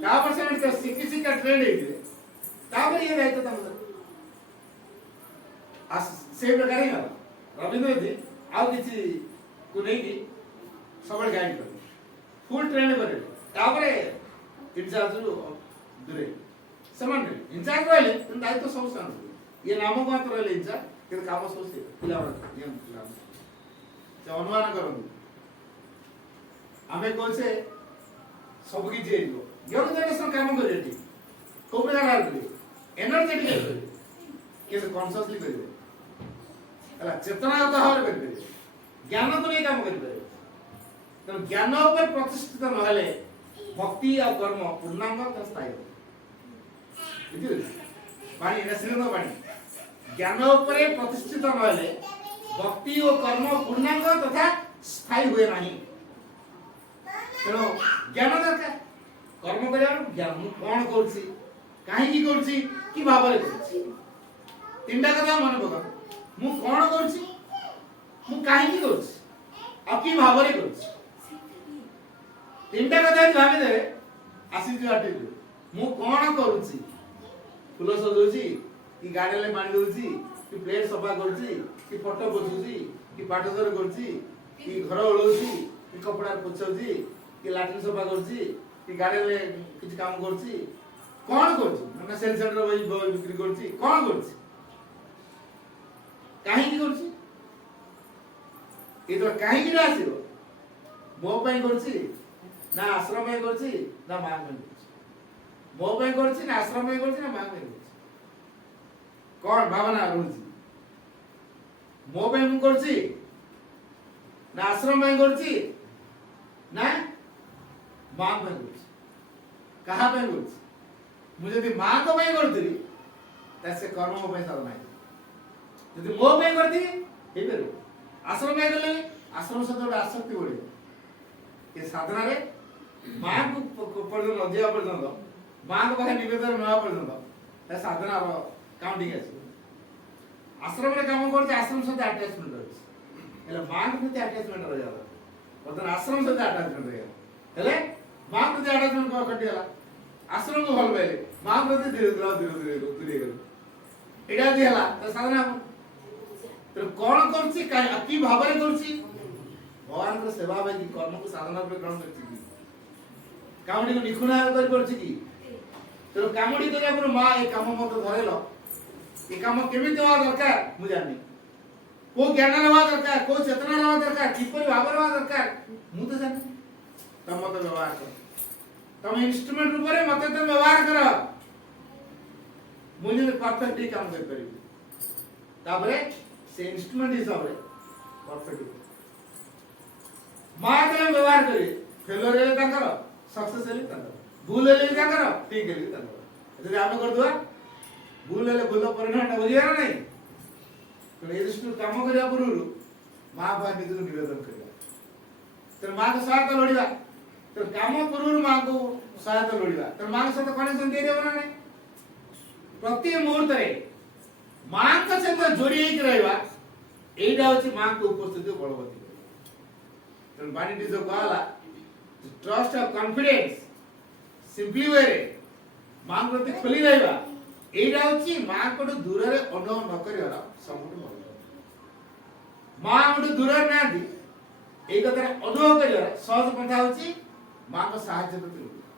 तापर से सिक्की सिक्का ट्रेन हेइले तापर ये दायित्व तम आ से प्रकार ही रविंद्र जी आउ किसी को नहीं की सब गाइड कर फुल ट्रेन करे तापर इंचार्ज दूरे समान इंचार्ज रहले दायित्व सब सान ये नाम मात्र रहले इंचार्ज के काम सब से पिला ये अनुमान करंतु आमे कोन से सब की जेइलो यंग जनरेशन काम करे ठीक को प्रकार आले एनर्जेटिक करे के कॉन्शियसली करे हला चेतना तो हर करे ज्ञान तो नहीं काम करे तो ज्ञान ऊपर प्रतिष्ठित रहले भक्ति और कर्म पूर्णांग तो स्थायी बुझिल पानी एना सिरनो पानी ज्ञान ऊपर प्रतिष्ठित रहले भक्ति और कर्म पूर्णांग तथा स्थायी हुए नहीं तेणु ज्ञान दरकार कर्म करिया ज्ञान मु कोन करछि काहे की करछि की भाबरे करछि तीनटा कथा मन पका मु कोन करछि मु काहे की करछि आ की भाबरे करछि तीनटा कथा भाबे दे आसी जो आटी मु कोन करछि फुल सजोछि की गाडीले पानी दोछि की प्लेट सफा करछि कि फोटो पोछुची कि पाठधर करची कि घर ओळौची कि कपड़ा पोछौची कि लाट्रिन सफा करची कि गाड़ी में किछ काम करची कोन करची माने सेल सेंटर में बिक्री करची कोन करची काहे की करची ए तो काहे की आसीरो मो पई करची ना आश्रम में करची ना मां में करची मो पई करची ना आश्रम में करची ना मां में करची कोन भावना रहूची मो पे मु करछि ना आश्रम में करछि ना मां पे करछि कहा पे करछि मु जदी मां को पे करथि तसे कर्म पे साधना है जदी मो पे करथि हे बेरो आश्रम में गले आश्रम से तो आसक्ति बढ़े ये साधना रे मां को पर्यंत नदिया पर्यंत मां को कहे निवेदन नवा पर्यंत ए साधना रो काउंटिंग है आश्रम रे काम करते आश्रम से अटैचमेंट रही हेले मां के प्रति अटैचमेंट रही बर्तन आश्रम से अटैचमेंट रही हेले मां प्रति अटैचमेंट को कटि गला आश्रम को भल पाइले मां प्रति धीरे धीरे दूरी गल एडा दि हला त साधना तो कोन करछि की भाबरे करछि भगवान को सेवा भाई की कर्म को साधना पर ग्रहण करछि की कामडी को निखुना कर करछि की तो कामडी करे पर मां ए काम मत धरेलो ये काम केमिति होवा दरकार मु जानि को ज्ञान रहवा दरकार को चेतना रहवा दरकार किपरि भाव रहवा दरकार मु तो जानि तम मत व्यवहार कर तम इंस्ट्रूमेंट रूप रे मत तो व्यवहार कर मु जे परफेक्टली काम कर परिबी ताबरे से इंस्ट्रूमेंट हिसाब रे परफेक्ट मा के व्यवहार करी फेलर हेले ताकर सक्सेस हेले ताकर भूल हेले ताकर ठीक हेले ताकर यदि हम कर दुआ भूल हेले भूल परिणाम बुझिया नहीं तो ये दृष्टि काम करिया पूर्व मां बा निज निवेदन करिया तो मां को सहायता लोड़िया तो काम पूर्व मां को सहायता लोड़िया तो मां के साथ कनेक्शन दे देबो ना नहीं प्रति मुहूर्त रे मां के साथ जोड़ी होई रहबा এইটা হচ্ছে মাকে উপস্থিতি বলবতী করে। তেমন বাণীটি যে কহলা trust of confidence simply way ମାଙ୍କ ପ୍ରତି ଖୋଲି ରହିବା ଏଇଟା ହଉଛି ମାଙ୍କଠୁ ଦୂରରେ ଅନୁଭବ ନ କରିବାର ସବୁଠୁ ଭଲ। ମା ଆମଠୁ ଦୂରରେ ନାହାନ୍ତି, ଏଇ କଥାରେ ଅନୁଭବ କରିବାର ସହଜ ପନ୍ଥା ହଉଛି ମାଙ୍କ ସାହାଯ୍ୟ ପ୍ରତି ଲୋଡ଼ିବା।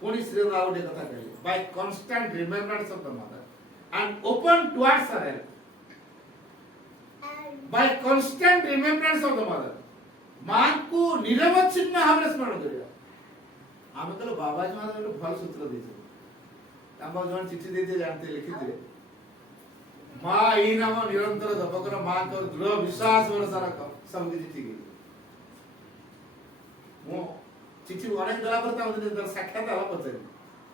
ପୁଣି ଶ୍ରୀରାମ ଆଉ ଗୋଟେ କଥା କହିଲେ, by constant remembrance of the mother and open towards her help. By constant remembrance of the mother, ମାଙ୍କୁ ନିରବଚ୍ଛିନ୍ନ ଭାବରେ ସ୍ମରଣ କରିବା। ଆମେ କହିଲେ ବାବାଜୀ ମାନେ ଗୋଟେ ଭଲ ସୂତ୍ର ଦେଇଛନ୍ତି, ତାଙ୍କ ଜଣେ ଚିଠି ଦେଇଥିଲେ ଜାଣିଥିଲେ, ଲେଖିଥିଲେ ମା ଏଇ ନାମ ନିରନ୍ତର ଜପ କର, ମାଙ୍କର ଦୃଢ ବିଶ୍ୱାସ ଭରସା ରଖ, ସବୁ କିଛି ଠିକ ହେଇଯିବ। ମୁଁ ଚିଠି ଅନେକ ଦେଲା ପରେ ତାଙ୍କୁ ଯେତେବେଳେ ସାକ୍ଷାତ ହେଲା ପଚାରିଲି,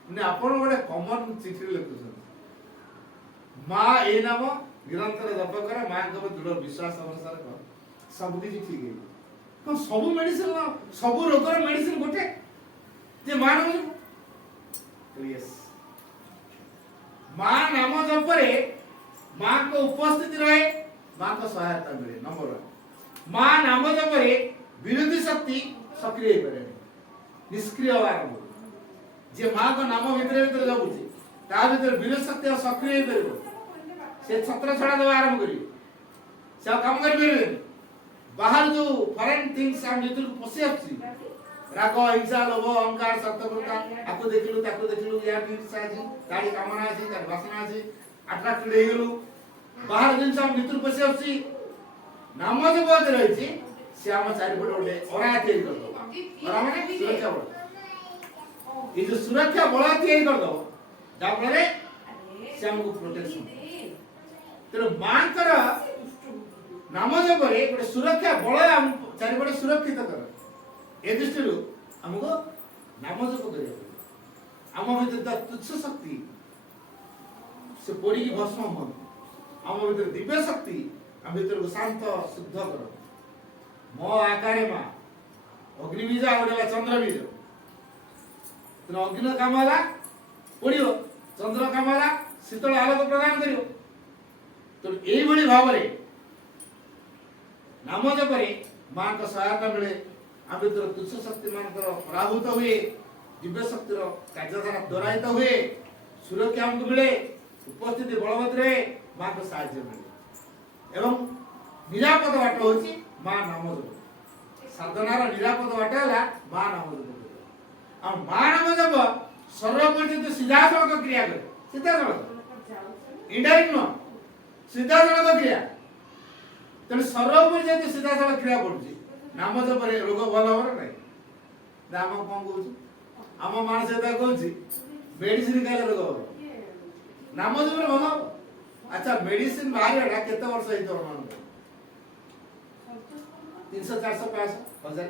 ମାନେ ଆପଣ ଗୋଟେ କମନ ଚିଠିରେ ଲେଖୁଛନ୍ତି ମା ଏଇ ନାମ ନିରନ୍ତର ଜପ କର, ମାଙ୍କର ଦୃଢ ବିଶ୍ୱାସ ଭରସା ରଖ, ସବୁ କିଛି ଠିକ ହେଇଯିବ। କଣ ସବୁ ମେଡିସିନ, ସବୁ ରୋଗର ମେଡିସିନ ଗୋଟେ ଯେ ମା ନାମ ଜପ? ୟେସ୍, ମା ନାମ ଜପରେ ମାଙ୍କ ଉପସ୍ଥିତି ରହେ, ମାଙ୍କ ସହାୟତା ମିଳେ। ନମ୍ବର 1, ମା ନାମ ଜପରେ ବିରୋଧୀ ଶକ୍ତି ସକ୍ରିୟ ହେଇପାରେ, ନିଷ୍କ୍ରିୟ ହେବା ଆରମ୍ଭ। ଯେ ମାଙ୍କ ନାମ ଭିତରେ ଭିତରେ ଜପୁଛି ତା ଭିତରେ ବିରୋଧୀ ଶକ୍ତି ଆଉ ସକ୍ରିୟ ହେଇପାରିବ, ସେ ଛତ୍ର ଛଡା ଦେବା ଆରମ୍ଭ କରିବେ, ସେ ଆଉ କାମ କରିପାରିବେନି। ବାହାର ଯୋଉ ଫରେନ୍ ଥିଙ୍ଗସ୍ ଆମ ଭିତରକୁ ପଶି ଆସୁଛି, ରାଗ, ହିଂସା, ଲୋଭ, ଅହଙ୍କାର, ସ୍ୱାର୍ଥପରତା, ଆକୁ ଦେଖିଲୁ ତାକୁ ଦେଖିଲୁ, ୟା ଇଚ୍ଛା ଅଛି, ତାରି କାମନା ଅଛି, ତାରି ବାସନା ଅଛି, ଆଟ୍ରାକ୍ଟେଡ ହେଇଗଲୁ, ବାହାର ଜିନିଷ ଆମ ଭିତରକୁ ପଶି ଆସୁଛି। ନାମ ଜପ ରହିଛି, ସେ ଆମ ଚାରିପଟେ ଗୋଟେ ଅରା ତିଆରି କରିଦବ। ଅରା ମାନେ ସୁରକ୍ଷା ବଳ। ଏଇ ଯୋଉ ସୁରକ୍ଷା ବଳ ତିଆରି କରିଦବ, ଯାହା ଫଳରେ ସେ ଆମକୁ ପ୍ରୋଟେକ୍ସନ। ତେଣୁ ମାଙ୍କର ନାମ ଜପରେ ଗୋଟେ ସୁରକ୍ଷା ବଳ ଆମ ଚାରିପଟେ ସୁରକ୍ଷିତ କର। ଏ ଦୃଷ୍ଟିରୁ ଆମକୁ ନାମ ଜପ କରିବାକୁ ପଡ଼ିବ। ଆମ ଭିତରେ ତୁଚ୍ଛ ଶକ୍ତି ସେ ପୋଡ଼ିକି ଭସ୍ମ ହୁଅନ୍ତି, ଆମ ଭିତରେ ଦିବ୍ୟ ଶକ୍ତି ଆମ ଭିତରକୁ ଶାନ୍ତ ଶୁଦ୍ଧ କର। ମୋ ଆକାରେ ମା ଅଗ୍ନିବୀଜ, ଆଉ ଗୋଟେ ହେଲା ଚନ୍ଦ୍ରବୀଜ। ତେଣୁ ଅଗ୍ନି କାମ ହେଲା ପୋଡ଼ିବ, ଚନ୍ଦ୍ର କାମ ହେଲା ଶୀତଳ ଆଲୋକ ପ୍ରଦାନ କରିବ। ତେଣୁ ଏଇଭଳି ଭାବରେ ନାମ ଜପରେ ମାଙ୍କ ସହାୟତା ମିଳେ, ଆମ ଭିତରେ ତୁଚ୍ଛ ଶକ୍ତି ମାନଙ୍କର ପରାଭୂତ ହୁଏ, ଦିବ୍ୟ ଶକ୍ତିର କାର୍ଯ୍ୟଧାରା ତ୍ୱରାନ୍ୱିତ ହୁଏ, ସୁରକ୍ଷା ଆମକୁ ମିଳେ, ଉପସ୍ଥିତି ବଳବତ୍ତର ହୁଏ, ମାଙ୍କ ସାହାଯ୍ୟ ମିଳେ। ଏବଂ ନିରାପଦ ବାଟ ହେଉଛି ମା ନାମ ଜପ। ସାଧନାର ନିରାପଦ ବାଟ ହେଲା ମା ନାମ ଜପ। ଆଉ ମା ନାମ ଜପ ସର୍ବପର୍ଯ୍ୟନ୍ତ ସିଧାସଳଖ କ୍ରିୟା କରେ, ସିଧାସଳଖ, ଇନଡାଇରେକ୍ଟ ନୁହଁ, ସିଧାସଳଖ କ୍ରିୟା। ତେଣୁ ସର୍ବୋପରି ଯେହେତୁ ସିଧାସଳଖ କ୍ରିୟା ପଡୁଛି, ନାମ ଜପରେ ରୋଗ ଭଲ ହବ ନା ନାହିଁ? ଆମ କଣ କହୁଛୁ, ଆମ ମାନସ କହୁଛି ମେଡିସିନ ଖାଇଲେ ରୋଗ ହବ, ନାମ ଜପରେ ଭଲ ହବ। ଆଚ୍ଛା, ମେଡିସିନ ବାହାରିବାଟା କେତେ ବର୍ଷ ହେଇଥିବ? 300, 400, 500,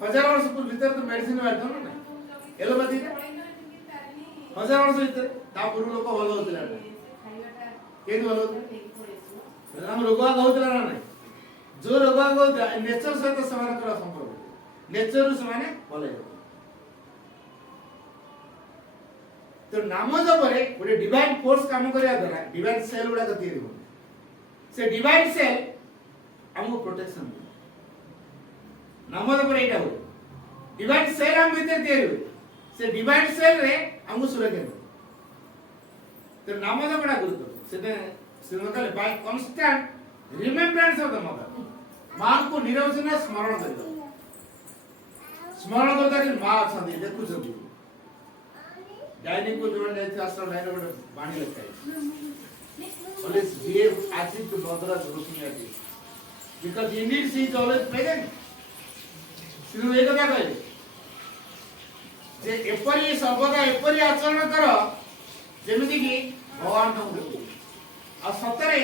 1000 ବର୍ଷ ଭିତରେ ତ ମେଡିସିନ ବାହାରିଥିବ ନା ନାହିଁ? ଏଲୋପାଥି 1000 ବର୍ଷ ଭିତରେ। ତା ପୂର୍ବରୁ ଲୋକ ଭଲ ହଉଥିଲା, କେମିତି ଭଲ ହଉଥିଲା? ଆମ ରୋଗ ହଉଥିଲା ନା ନାହିଁ? ଯୋଉ ରୋଗ ହଉଥିଲା ନେଚର ସହିତ ସେମାନଙ୍କର ସମ୍ପର୍କ, ନେଚରରୁ ସେମାନେ ଭଲ ହେଇଯାଉଥିଲେ। ତ ନାମ ଜପରେ ଗୋଟେ ଡିଭାଇନ ଫୋର୍ସ କାମ କରିବା ଦ୍ୱାରା ଡିଭାଇନ ସେଲ ଗୁଡାକ ତିଆରି ହୁଏ। ସେ ଡିଭାଇନ ସେଲ ଆମକୁ ପ୍ରୋଟେକ୍ସନ ଦିଏ। ନାମ ଜପରେ ଏଇଟା ହୁଏ, ଡିଭାଇନ ସେଲ ଆମ ଭିତରେ ତିଆରି ହୁଏ, ସେ ଡିଭାଇନ ସେଲ ରେ ଆମକୁ ସୁରକ୍ଷା ଦିଏ। ତ ନାମ ଜପଟା ଗୁରୁତ୍ୱ। ସେଟା ଶ୍ରୀମନ୍ତରେ Bai constant remembrance of the mother, ମାଙ୍କୁ ନିରବଚ୍ଛିନ୍ନ ସ୍ମରଣ କରିବା। ସ୍ମରଣ କରିବା କି ମା ଅଛନ୍ତି, ଦେଖୁଛନ୍ତି। ଡାଇନିଂ କୁ ଯୋଉ ଯାଇଥିବ ଆଶ୍ରମ ଲାଇନରେ ଗୋଟେ ବାଣୀ ଲେଖା ହେଇଛି, always behave as if the mother is looking at you, because indeed she is always present. Shri ଏ କଥା କହିଲେ ଯେ ଏପରି ସର୍ବଦା ଏପରି ଆଚରଣ କର ଯେମିତି କି ଭଗବାନ ତମକୁ ଦେଖୁଛନ୍ତି। ଆଉ ସତରେ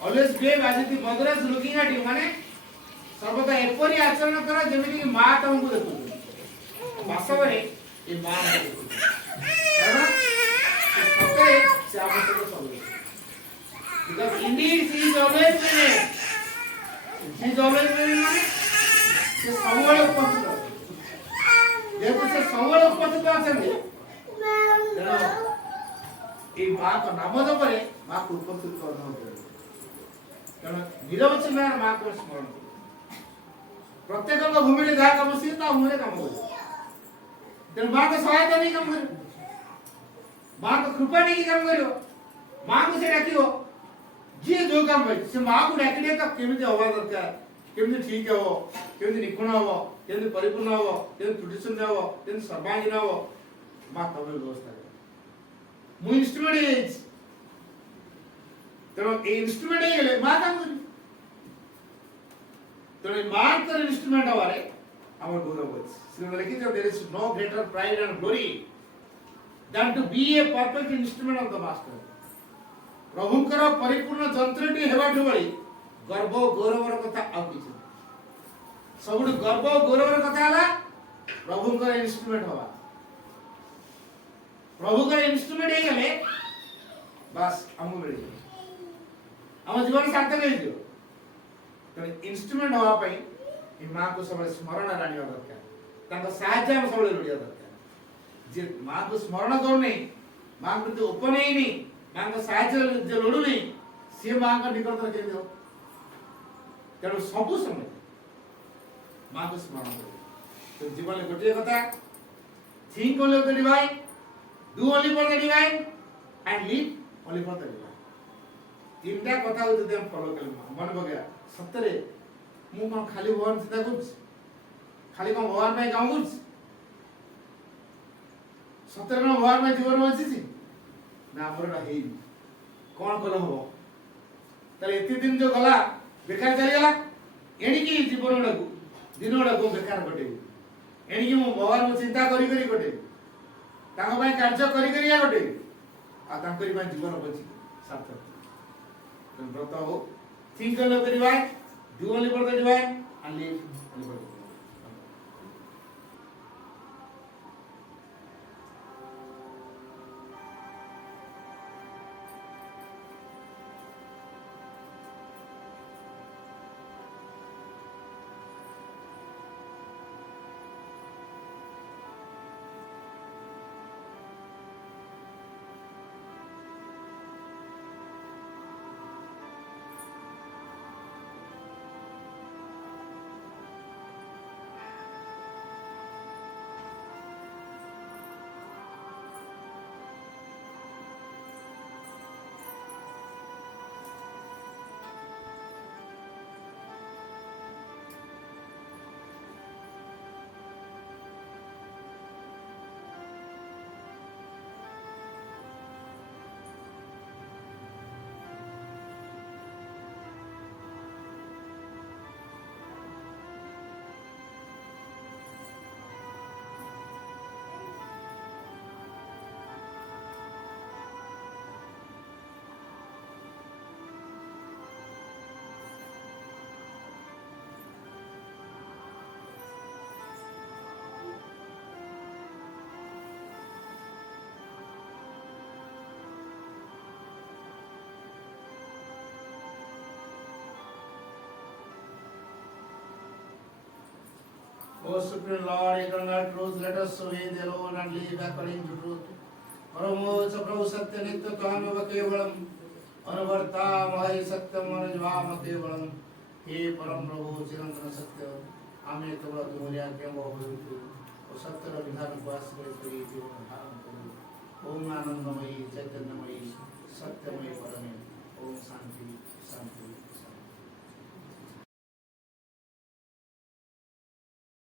always behave as if the mother is looking at you, ମାନେ ସର୍ବଦା ଏପରି ଆଚରଣ କର ଯେମିତି କି ମା ତମକୁ ଦେଖୁଛନ୍ତି। ବାସ୍ତବରେ ଏ ମା ଦେଖୁଛନ୍ତି, କାରଣ ସତରେ ସେ ଆମ ସହିତ ସବୁବେଳେ, because indeed she is always present. She is always present ମାନେ ସେ ସବୁବେଳେ ଉପସ୍ଥିତ ଅଛନ୍ତି। ଯେହେତୁ ସେ ସବୁବେଳେ ଉପସ୍ଥିତ ଅଛନ୍ତି, ତେଣୁ এই ମାଙ୍କ ନାମ ଜପରେ ମାକୁ ଉପସ୍ଥିତ ଅନୁଭବ କରିବେ। ତେଣୁ ନିରବଚ୍ଛିନ୍ନ ମାକୁ ସ୍ମରଣ କରିବେ। ପ୍ରତ୍ୟେକଙ୍କ ଭୂମିରେ ଯାହା କାମ ସିଏ ତା ଭୂମିରେ କାମ କରିବେ। ତେଣୁ ମାଙ୍କ ସହାୟତା ନେଇ କାମ କରିବ, ମାଙ୍କ କୃପା ନେଇକି କାମ କରିବ, ମାଙ୍କୁ ସେ ଡାକିବ। ଯିଏ ଯୋଉ କାମ କରିବ ସେ ମାକୁ ଡାକିଲେ ତ କେମିତି ହବା ଦରକାର, କେମିତି ଠିକ ହବ, କେମିତି ନିପୁଣ ହବ, କେମିତି ପରିପୂର୍ଣ୍ଣ ହବ, କେମିତି ତ୍ରୁଟିଶୂନ୍ୟ ହବ, କେମିତି ସର୍ବାଙ୍ଗୀନ ହବ, ମା ତମେ ବ୍ୟବସ୍ଥା କର। ମୁଁ ଇନଷ୍ଟ୍ରୁମେଣ୍ଟ ହେଇଯାଇଛି, ତେଣୁ এই ইনস্ট্রুমেন্ট ହେଇଗଲେ ମା କାମ କରିବ। ତେଣୁ ମାଙ୍କର ଇନଷ୍ଟ୍ରୁମେଣ୍ଟ ହବାରେ ଆମର ଗୌରବ ଅଛି। ଶ୍ରୀମଦ ଲେଖିଛି there is no greater pride and glory than to be a perfect instrument of the master। ପ୍ରଭୁଙ୍କର ପରିପୂର୍ଣ୍ଣ ଯନ୍ତ୍ରଟି ହେବାଠୁ ଭଳି ଗର୍ବ ଓ ଗୌରବର କଥା ଆଉ କିଛି ନାହିଁ। ସବୁଠୁ ଗର୍ବ ଓ ଗୌରବର କଥା ହେଲା ପ୍ରଭୁଙ୍କର ଇନଷ୍ଟ୍ରୁମେଣ୍ଟ ହବା। ପ୍ରଭୁଙ୍କର ଇନଷ୍ଟ୍ରୁମେଣ୍ଟ ହେଇଗଲେ ବାସ୍ ଆମକୁ ମିଳିଯିବ, ଆମ ଜୀବନ ସାର୍ଥକ ହେଇଯିବ। ତେଣୁ ଇନଷ୍ଟ୍ରୁମେଣ୍ଟ ହବା ପାଇଁ ଏ ମାଙ୍କୁ ସବୁବେଳେ ସ୍ମରଣରେ ଆଣିବା ଦରକାର, ତାଙ୍କ ସାହାଯ୍ୟ ଆମେ ସବୁବେଳେ ଲୋଡ଼ିବା ଦରକାର। ଯିଏ ମାଙ୍କୁ ସ୍ମରଣ କରୁନି, ମାଙ୍କ ପ୍ରତି ଉପନେଇନି, ମାଙ୍କ ସାହାଯ୍ୟ ଯେ ଲୋଡୁନି, ସିଏ ମାଙ୍କ ନିକଟରେ କେମିତି ହବ? ତେଣୁ ସବୁ ସମୟ ମାଙ୍କୁ ସ୍ମରଣ କରିବେ। ତ ଜୀବନରେ ଗୋଟିଏ କଥା, think only of the divine, do only for the divine and live only for the divine। ତିନିଟା କଥାକୁ ଯଦି ଆମେ ଫଲୋ କଲେ ମନେ ପକେଇବା, ସତରେ ମୁଁ କଣ ଖାଲି ଭଗବାନ ଚିନ୍ତା କରୁଛି, ଖାଲି କଣ ଭଗବାନ ପାଇଁ କାମ କରୁଛି, ସତରେ କଣ ଭଗବାନ ପାଇଁ ଜୀବନ ବଞ୍ଚିଛି ନା ଆମର ଏଟା ହେଇନି, କଣ କଲେ ହବ? ତାହେଲେ ଏତେ ଦିନ ଯୋଉ ଗଲା ବେକାର ଚାଲିଗଲା, ଏଣିକି ଜୀବନ ଗୁଡାକୁ ଦିନ ଗୁଡାକୁ ବେକାର କଟେଇବି, ଏଣିକି ମୁଁ ଭଗବାନଙ୍କୁ ଚିନ୍ତା କରି କରି କଟେଇବି, ତାଙ୍କ ପାଇଁ କାର୍ଯ୍ୟ କରି କରି କଟେଇବି, ଆଉ ତାଙ୍କରି ପାଇଁ ଜୀବନ ବଞ୍ଚି ସାର୍ଥକ। ବ୍ରତ ହଉ, think only of the divine, do only for the divine and live only for the divine। O Supreme Lord, eternal truth, let us obey the alone and live according to truth। परमोच्च प्रभु सत्य नित्य त्वामेव केवलम् अनुवर्तामहे सत्यम अनुजवाम केवलम्। हे परम प्रभु चिरंतन सत्य, आमे केवल तुमरी आज्ञा बहुतु और सत्यर विधान को आश्रय करी जीवन धारण करू। ओम आनंदमयी चैतन्यमयी सत्यमयी परमे ओम शांति।